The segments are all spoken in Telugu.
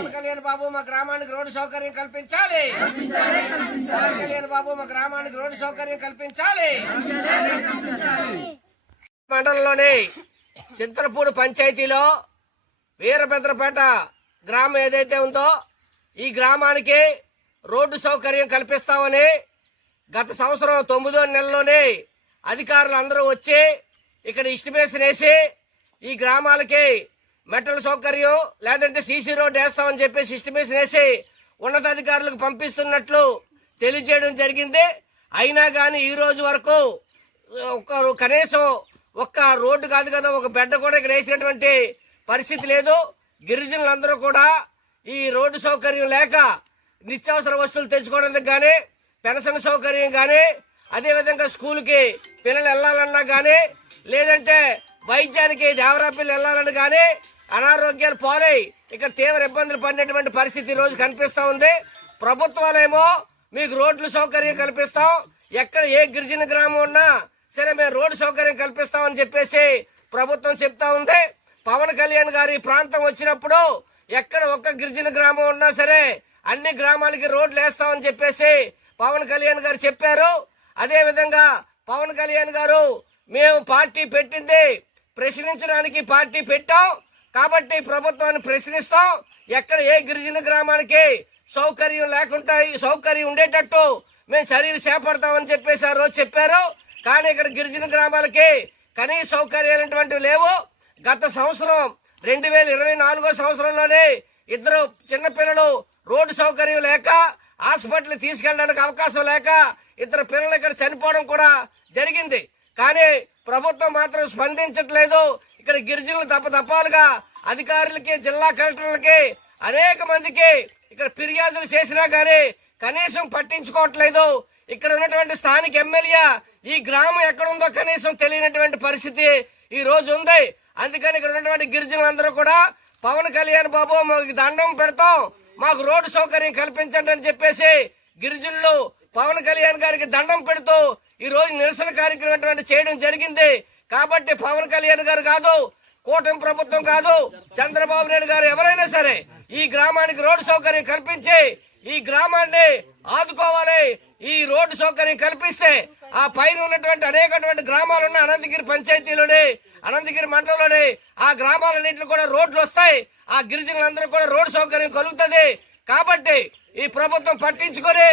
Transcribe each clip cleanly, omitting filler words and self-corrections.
పవన్ కళ్యాణ్ బాబు మా గ్రామానికి రోడ్డు సౌకర్యం కల్పించాలి. పవన్ కళ్యాణ్ బాబు మా గ్రామానికి రోడ్డు సౌకర్యం కల్పించాలి. మండలంలోని చింతలపూడి పంచాయతీలో వీరభద్రపేట గ్రామం ఏదైతే ఉందో ఈ గ్రామానికి రోడ్డు సౌకర్యం కల్పిస్తామని గత సంవత్సరం 9వ నెలలోనే అధికారులు అందరూ వచ్చి ఇక్కడ ఎస్టిమేషన్ వేసి ఈ గ్రామాలకి మెటల్ సౌకర్యం లేదంటే సీసీ రోడ్ వేస్తామని చెప్పేసి ఎస్టిమేషన్ వేసి ఉన్నతాధికారులకు పంపిస్తున్నట్లు తెలియజేయడం జరిగింది. అయినా కానీ ఈ రోజు వరకు కనీసం ఒక్క రోడ్డు కాదు కదా, ఒక బెడ్ కూడా ఇక్కడ వేసినటువంటి పరిస్థితి లేదు. గిరిజనులందరూ కూడా ఈ రోడ్డు సౌకర్యం లేక నిత్యావసర వస్తువులు తెచ్చుకోవడానికి కానీ, పెన్షన్ సౌకర్యం కానీ, అదేవిధంగా స్కూల్కి పిల్లలు వెళ్లాలన్నా కానీ, లేదంటే వైద్యానికి దేవరాపల్లి వెళ్లాలని కానీ అనారోగ్యాలు పాలై ఇక్కడ తీవ్ర ఇబ్బందులు పడినటువంటి పరిస్థితి ఈ రోజు కనిపిస్తా ఉంది. ప్రభుత్వాలేమో మీకు రోడ్లు సౌకర్యం కల్పిస్తాం, ఎక్కడ ఏ గిరిజన గ్రామం ఉన్నా సరే మేము రోడ్డు సౌకర్యం కల్పిస్తామని చెప్పేసి ప్రభుత్వం చెప్తా ఉంది. పవన్ కళ్యాణ్ గారు ఈ ప్రాంతం వచ్చినప్పుడు ఎక్కడ ఒక్క గిరిజన గ్రామం ఉన్నా సరే అన్ని గ్రామాలకి రోడ్లు వేస్తామని చెప్పేసి పవన్ కళ్యాణ్ గారు చెప్పారు. అదే విధంగా పవన్ కళ్యాణ్ గారు మేము పార్టీ పెట్టింది ప్రశ్నించడానికి పార్టీ పెట్టాం కాబట్టి ప్రభుత్వాన్ని ప్రశ్నిస్తాం, ఎక్కడ ఏ గిరిజన గ్రామానికి సౌకర్యం లేకుండా సౌకర్యం ఉండేటట్టు మేము చర్యలు చేపడతామని చెప్పేసి ఆ రోజు చెప్పారు. కానీ ఇక్కడ గిరిజన గ్రామాలకి కనీస సౌకర్యాలటువంటివి లేవు. గత సంవత్సరం 2024 సంవత్సరంలోనే ఇద్దరు చిన్నపిల్లలు రోడ్డు సౌకర్యం లేక హాస్పిటల్ తీసుకెళ్ళడానికి అవకాశం లేక ఇద్దరు పిల్లలు ఇక్కడ చనిపోవడం కూడా జరిగింది. కానీ ప్రభుత్వం మాత్రం స్పందించట్లేదు. ఇక్కడ గిరిజనులు దఫాలుగా అధికారులకి, జిల్లా కలెక్టర్లకి, అనేక మందికి ఇక్కడ ఫిర్యాదులు చేసినా గానీ కనీసం పట్టించుకోవట్లేదు. ఇక్కడ ఉన్నటువంటి స్థానిక ఎమ్మెల్యే ఈ గ్రామం ఎక్కడుందో కనీసం తెలియనటువంటి పరిస్థితి ఈ రోజు ఉంది. అందుకని ఇక్కడ ఉన్నటువంటి గిరిజనులందరూ కూడా పవన్ కళ్యాణ్ బాబు మాకు దండం పెడతాం, మాకు రోడ్డు సౌకర్యం కల్పించండి అని చెప్పేసి గిరిజనులు పవన్ కళ్యాణ్ గారికి దండం పెడుతూ ఈ రోజు నిరసన కార్యక్రమం చేయడం జరిగింది. కాబట్టి పవన్ కళ్యాణ్ గారు కాదు, కూటమి ప్రభుత్వం కాదు, చంద్రబాబు నాయుడు గారు ఎవరైనా సరే ఈ గ్రామానికి రోడ్డు సౌకర్యం కల్పించి ఈ గ్రామాన్ని ఆదుకోవాలి. ఈ రోడ్డు సౌకర్యం కల్పిస్తే ఆ పైన ఉన్నటువంటి అనేకటువంటి గ్రామాలున్న అనంతగిరి పంచాయతీలోని, అనంతగిరి మండలంలోని ఆ గ్రామాలన్నింటిలో కూడా రోడ్లు వస్తాయి. ఆ గిరిజనులందరూ కూడా రోడ్డు సౌకర్యం కలుగుతుంది. కాబట్టి ఈ ప్రభుత్వం పట్టించుకొని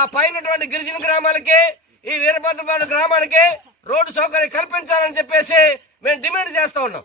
ఆ పైనటువంటి గిరిజన గ్రామాలకి, ఈ వీరభద్రపేట గ్రామానికి రోడ్డు సౌకర్యం కల్పించాలని చెప్పేసి మేము డిమాండ్ చేస్తా ఉన్నాం.